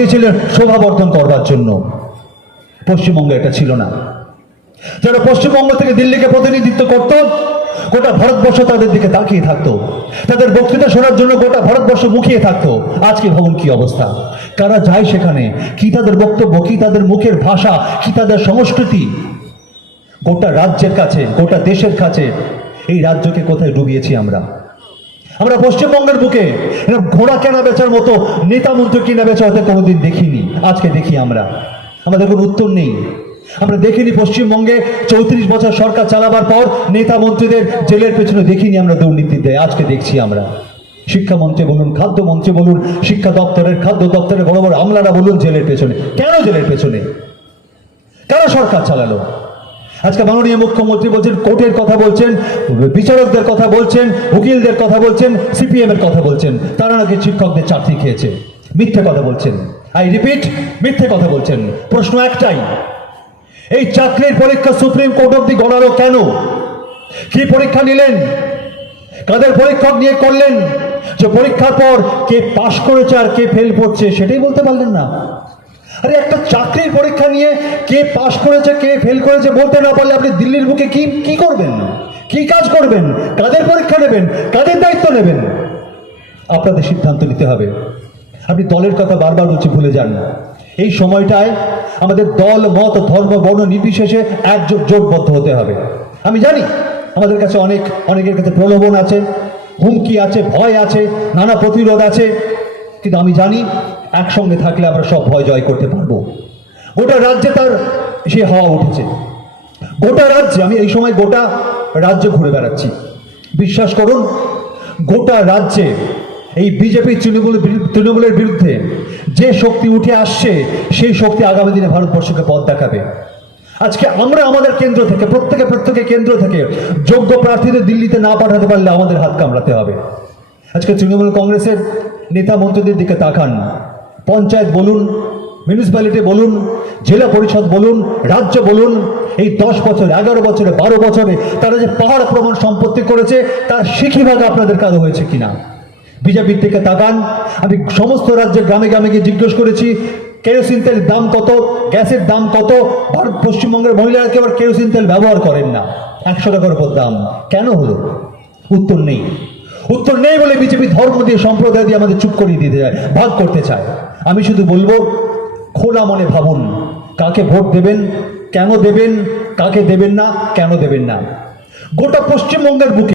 পাঠিয়েছিলেন শোভাবর্ধন করবার জন্য। পশ্চিমবঙ্গে এটা ছিল না। যারা পশ্চিমবঙ্গ থেকে দিল্লিকে প্রতিনিধিত্ব করত, গোটা ভারতবর্ষ তাদের দিকে তাকিয়ে থাকতো, তাদের বক্তৃতা শোনার জন্য গোটা ভারতবর্ষ মুখিয়ে থাকতো। আজকে ভাবুন কি অবস্থা। কারা যায় সেখানে, কি তাদের বক্তব্য, কি তাদের মুখের ভাষা, কি তাদের সংস্কৃতি। গোটা রাজ্যের কাছে, গোটা দেশের কাছে এই রাজ্যকে কোথায় ডুবিয়েছি আমরা। আমরা পশ্চিমবঙ্গের বুকে ঘোড়া কেনা বেচার মতো নেতা মন্ত্রী কিনা বেচা হতে কোনোদিন দেখিনি, আজকে দেখি আমরা। আমাদের কোনো উত্তর নেই। আমরা দেখিনি পশ্চিমবঙ্গে 34 বছর সরকার চালাবার পর নেতা মন্ত্রীদের জেলের পেছনে দেখিনি আমরা দুর্নীতি দেয়, আজকে দেখছি আমরা। শিক্ষামন্ত্রী বলুন, খাদ্যমন্ত্রী বলুন, শিক্ষা দপ্তরের, খাদ্য দপ্তরের বড় বড় আমলারা বলুন জেলের পেছনে। কেন জেলের পেছনে? কারা সরকার চালালো? আজকে মাননীয় মুখ্যমন্ত্রী বলছেন, কোর্টের কথা বলছেন, বিচারকদের কথা বলছেন, উকিলদের কথা বলছেন, সিপিএম এর কথা বলছেন, তারা নাকি শিক্ষকদের চাকরি খেয়েছে। মিথ্যে কথা বলছেন। আই রিপিট, মিথ্যে কথা বলছেন। প্রশ্ন একটাই, এই চাকরির পরীক্ষা সুপ্রিম কোর্ট অব্দি গড়ালো কেন? কি পরীক্ষা নিলেন? কাদের পরীক্ষক নিয়ে করলেন যে পরীক্ষার পর কে পাশ করেছে আর কে ফেল করছে সেটাই বলতে পারলেন না? আরে একটা চাকরির পরীক্ষা নিয়ে কে পাশ করেছে কে ফেল করেছে বলতে না পারলে আপনি দিল্লির বুকে কি করবেন, কি কাজ করবেন, কাদের পরীক্ষা নেবেন, কাদের দায়িত্ব নেবেন? আপনাদের সিদ্ধান্ত নিতে হবে। আপনি দলের কথা বারবার বলছি, ভুলে যান। এই সময়টায় আমাদের দল, মত, ধর্ম, বর্ণ নির্বিশেষে একজোট জোটবদ্ধ হতে হবে। আমি জানি আমাদের কাছে অনেকের কাছে প্রলোভন আছে, হুমকি আছে, ভয় আছে, নানা প্রতিরোধ আছে, কিন্তু আমি জানি একসঙ্গে থাকলে আমরা সব ভয় জয় করতে পারবো। গোটা রাজ্যে তার সে হাওয়া উঠেছে। গোটা রাজ্যে, আমি এই সময় গোটা রাজ্য ঘুরে বেড়াচ্ছি, বিশ্বাস করুন গোটা রাজ্যে এই বিজেপি তৃণমূলের বিরুদ্ধে যে শক্তি উঠে আসছে, সেই শক্তি আগামী দিনে ভারতবর্ষকে পথ দেখাবে। আজকে আমরা আমাদের কেন্দ্র থেকে, প্রত্যেকে কেন্দ্র থেকে যোগ্য প্রার্থীদের দিল্লিতে না পাঠাতে পারলে আমাদের হাত কামড়াতে হবে। আজকে তৃণমূল কংগ্রেসের নেতা মন্ত্রীদের দিকে তাকান। পঞ্চায়েত বলুন, মিউনিসিপ্যালিটি বলুন, জেলা পরিষদ বলুন, রাজ্য বলুন, এই 10 বছর, 11 বছরে, 12 বছরে তারা যে পাহাড় প্রমাণ সম্পত্তি করেছে, তার সিকিভাগ আপনাদের কারো হয়েছে কিনা? বিজেপির দিকে তাকান। আমি সমস্ত রাজ্যের গ্রামে গ্রামে গিয়ে জিজ্ঞেস করেছি কেরোসিন তেলের দাম কত, গ্যাসের দাম কত। পশ্চিমবঙ্গের মহিলারা কেউ কেরোসিন তেল ব্যবহার করেন না, 100 টাকার উপর দাম। কেন হলো? উত্তর নেই। উত্তর নেই বলে বিজেপি ধর্ম দিয়ে, সম্প্রদায় দিয়ে আমাদের চুপ করিয়ে দিতে চায়, ভাগ করতে চায়। আমি শুধু বলবো, খোলা মনে ভাবুন কাকে ভোট দেবেন, কেন দেবেন, কাকে দেবেন না, কেন দেবেন না। গোটা পশ্চিমবঙ্গের বুকে